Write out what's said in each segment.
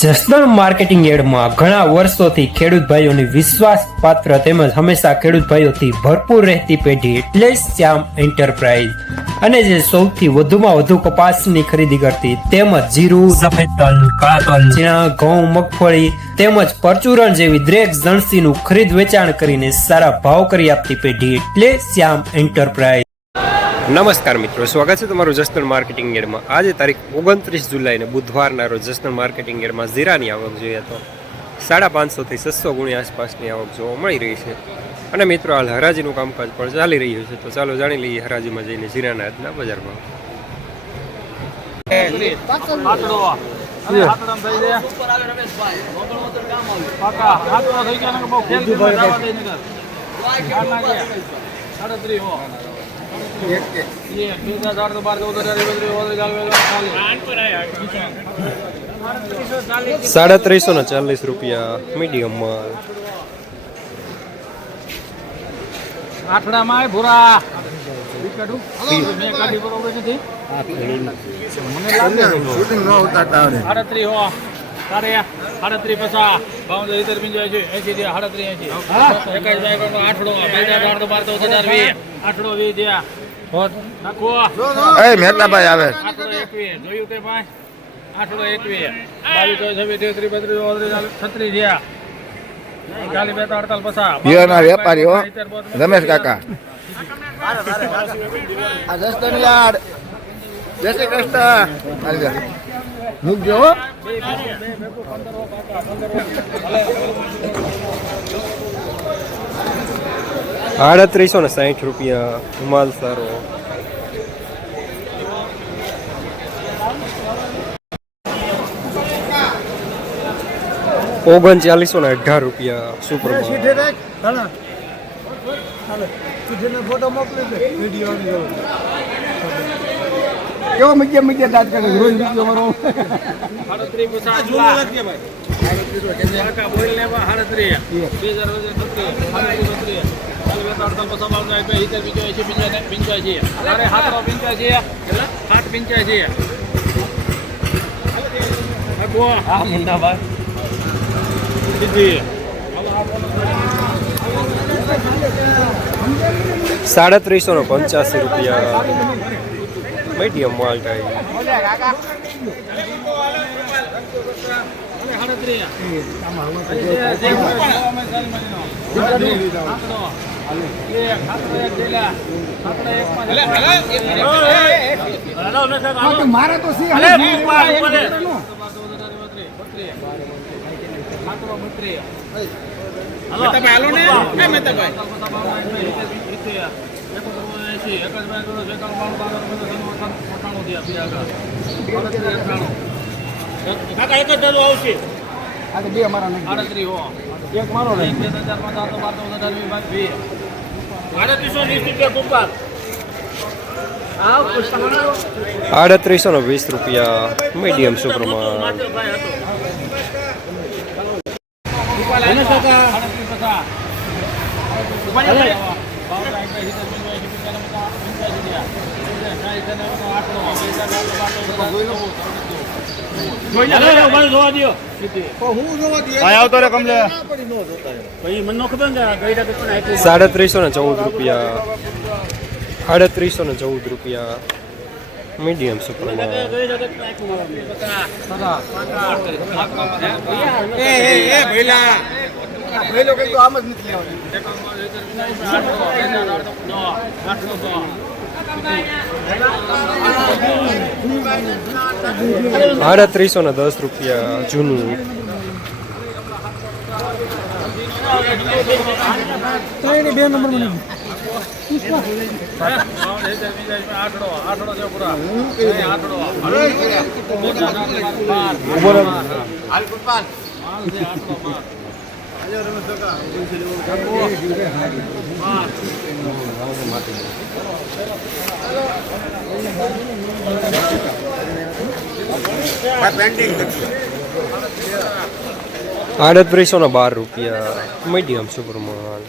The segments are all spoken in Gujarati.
જસદણ માર્કેટિંગ યાર્ડમાં ઘણા વર્ષોથી ખેડૂત ભાઈઓની વિશ્વાસપાત્ર તેમજ હંમેશા ખેડૂત ભાઈઓથી ભરપૂર રહેતી પેઢી એટલે શ્યામ એન્ટરપ્રાઇઝ અને જે સૌથી વધુમાં વધુ કપાસની ખરીદી કરતી તેમજ જીરું, સફેદ તલ, કાળા તલ, ચણા, ઘઉં, મગફળી તેમજ પરચુરણ જેવી દરેક જણસીનું ખરીદ વેચાણ કરીને સારા ભાવ કરી આપતી પેઢી એટલે શ્યામ એન્ટરપ્રાઇઝ। નમસ્કાર મિત્રો, સ્વાગત છે તમારું જસદણ માર્કેટિંગ યાર્ડમાં। આજે તારીખ 29 જુલાઈને બુધવારના રોજ જસદણ માર્કેટિંગ યાર્ડમાં જીરાની આવક જોઈએ તો 550 થી 600 ગુણી આસપાસની આવક જોવા મળી રહી છે અને મિત્રો હાલ હરાજીનું કામકાજ પણ ચાલી રહ્યું છે। તો ચાલો જાણી લઈએ હરાજીમાં જઈને જીરાના આજના બજાર ભાવ। ₹340 મીડિયમ માલ। આઠડામાં ભૂરા મહેતાભાઈ આવે વેપારી હો રમેશ કાકા જય શ્રી કૃષ્ણ મૂકજો। 360 રૂપિયા માલ સારો। ₹3918 સુપર ફોટો મોકલી કેવો મજ્જા દાંત કરે રોજ વિડિયો મારો 385 રૂપિયા મીડિયમ માલ ટાઈ। મારે તો ₹320 મીડિયમ સુપરમાં। ₹314 મીડિયમ સુપરમાં। આમ જ નથી ₹310 જૂનું। બે નંબર મને ₹312 મીડિયમ સુપર માલ।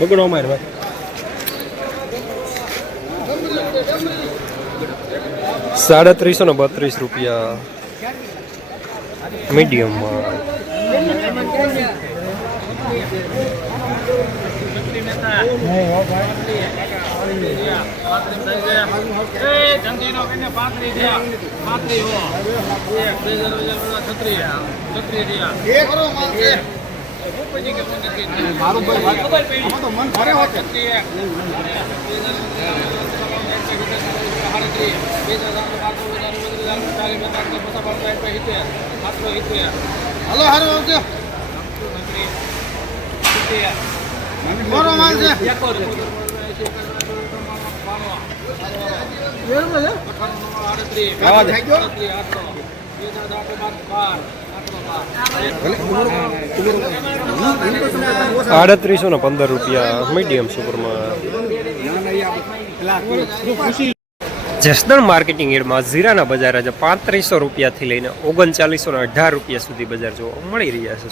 બગડો માર ભાઈ 332 રૂપિયા મીડિયમ મારું ભાઈ આમાં તો મન ફરે હોત હલો હારો આવજો મારો માલ છે આવા થઈ ગયો 315 રૂપિયા મીડિયમ સુપરમાં જસદણ માર્કેટિંગ યાર્ડમાં જીરાના બજાર આજે 3500 રૂપિયાથી લઈને 3918 રૂપિયા સુધી બજાર જોવા મળી રહ્યા છે.